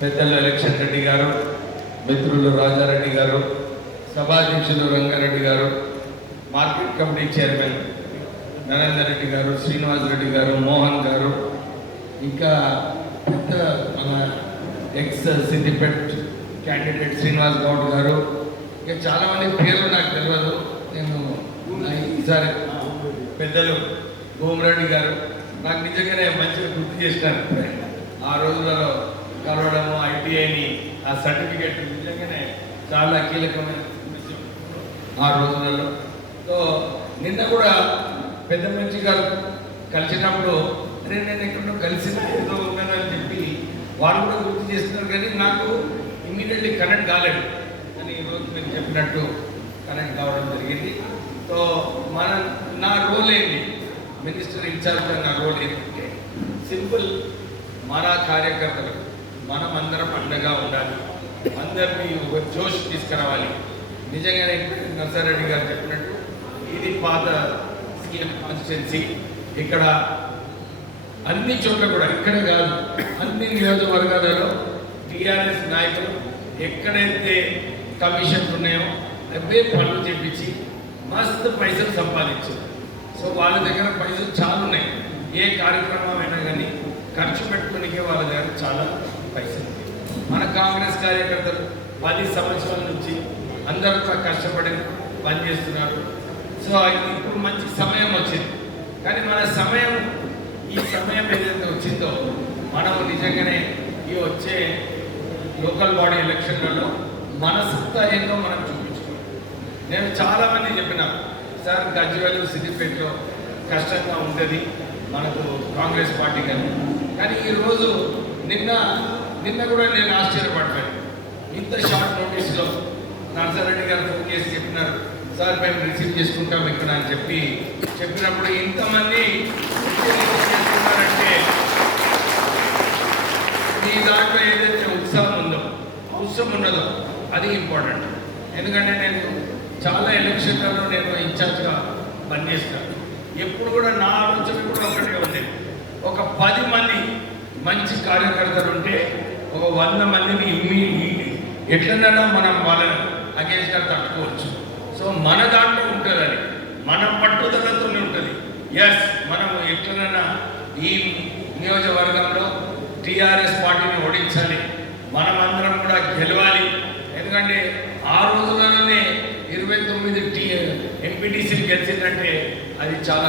పెద్దలు ఎలక్షన్ రెడ్డి గారు మిత్రులు రాజారెడ్డి గారు సభాధ్యక్షులు రంగారెడ్డి గారు market committee chairman Narender Reddy గారు శ్రీనివాస్ రెడ్డి గారు మోహన్ గారు ఇంకా పెద్ద మన ఎక్స్ సిద్దిపేట్ క్యాండిడేట్ శ్రీనివాస్ గౌడ్ గారు. ఇంకా చాలామంది పేర్లు నాకు తెలియదు నేను ఈసారి పెద్దలు భూమిరెడ్డి గారు. నాకు నిజంగానే మంచిగా గుర్తు చేసినారు. ఆ రోజులలో కలవడము ఐటీఐని ఆ సర్టిఫికేట్ నిజంగానే చాలా కీలకమైన విషయం. ఆ రోజులలో. సో నిన్న కూడా పెద్ద మంచి గారు కలిసినప్పుడు అరే నేను ఎక్కడో కలిసిన ఏదో ఉన్నానని చెప్పి వాళ్ళు కూడా గుర్తు చేస్తున్నారు. కానీ నాకు ఇమ్మీడియట్లీ కనెక్ట్ కాలేదు. అని ఈరోజు మీరు చెప్పినట్టు కనెక్ట్ కావడం జరిగింది. సో మన నా రోల్ ఏంటి? మినిస్టర్ ఇన్ఛార్జ్గా నా రోల్ ఏంటంటే సింపుల్ మన కార్యకర్తలు. మనం అందరం అండగా ఉండాలి. అందరినీ ఒక జోష్ తీసుకురావాలి. నిజంగానే నర్సారెడ్డి గారు చెప్పినట్టు ఇది పాత సీఎం కాన్స్టిట్యున్సీ. ఇక్కడ అన్ని చోట్ల కూడా ఇక్కడ కాదు అన్ని నియోజకవర్గాలలో టీఆర్ఎస్ నాయకులు ఎక్కడైతే కమిషన్స్ ఉన్నాయో అవే పనులు చెప్పించి మస్తు పైసలు సంపాదించారు. సో వాళ్ళ దగ్గర పైసలు చాలా ఉన్నాయి ఏ కార్యక్రమం అయినా కానీ ఖర్చు పెట్టుకునికే వాళ్ళ దగ్గర చాలా పరిస్థితి. మన కాంగ్రెస్ కార్యకర్తలు పది సంవత్సరాల నుంచి అందరూ కష్టపడి పనిచేస్తున్నారు. సో ఇప్పుడు మంచి సమయం వచ్చింది. కానీ మన సమయం ఈ సమయం ఏదైతే వచ్చిందో మనం నిజంగానే ఈ వచ్చే లోకల్ బాడీ ఎలక్షన్లలో మన సత్తా ఏందో మనం చూపించుకోవాలి. నేను చాలా మంది చెప్పిన సార్ గజ్వేలు సిద్దిపేటలో కష్టంగా ఉంటుంది మనకు కాంగ్రెస్ పార్టీ కానీ. కానీ ఈరోజు నిన్న నిన్న కూడా నేను ఆశ్చర్యపడ్డాను. ఇంత షార్ట్ నోటీస్లో నర్సారెడ్డి గారు ఫోన్ చేసి చెప్పినారు సార్ మేము రిసీవ్ చేసుకుంటాం ఇక్కడ అని చెప్పి చెప్పినప్పుడు ఇంతమంది చేస్తున్నారంటే మీ దాంట్లో ఏదైతే ఉత్సాహం ఉందో ఉత్సాహం ఉన్నదో అది ఇంపార్టెంట్ ఎందుకంటే నేను చాలా ఎలక్షన్లలో నేను ఇన్ఛార్జ్గా పనిచేస్తాను. ఎప్పుడు కూడా నా ఆలోచన కూడా ఒకటే ఉంది. ఒక పది మంది మంచి కార్యకర్తలు ఉంటే ఒక వంద మందిని ఇమ్మి ఎట్లనైనా మనం వాళ్ళని అగేన్స్ట్గా తట్టుకోవచ్చు. సో మన దాంట్లో ఉంటుంది అది మన పట్టుదలతోనే ఉంటుంది. ఎస్ మనం ఎట్లనైనా ఈ నియోజకవర్గంలో టీఆర్ఎస్ పార్టీని ఓడించాలి. మనమందరం కూడా గెలవాలి. ఎందుకంటే ఆ రోజులలోనే ఇరవై తొమ్మిది టీ ఎంపీటీసీలు గెలిచిందంటే అది చాలా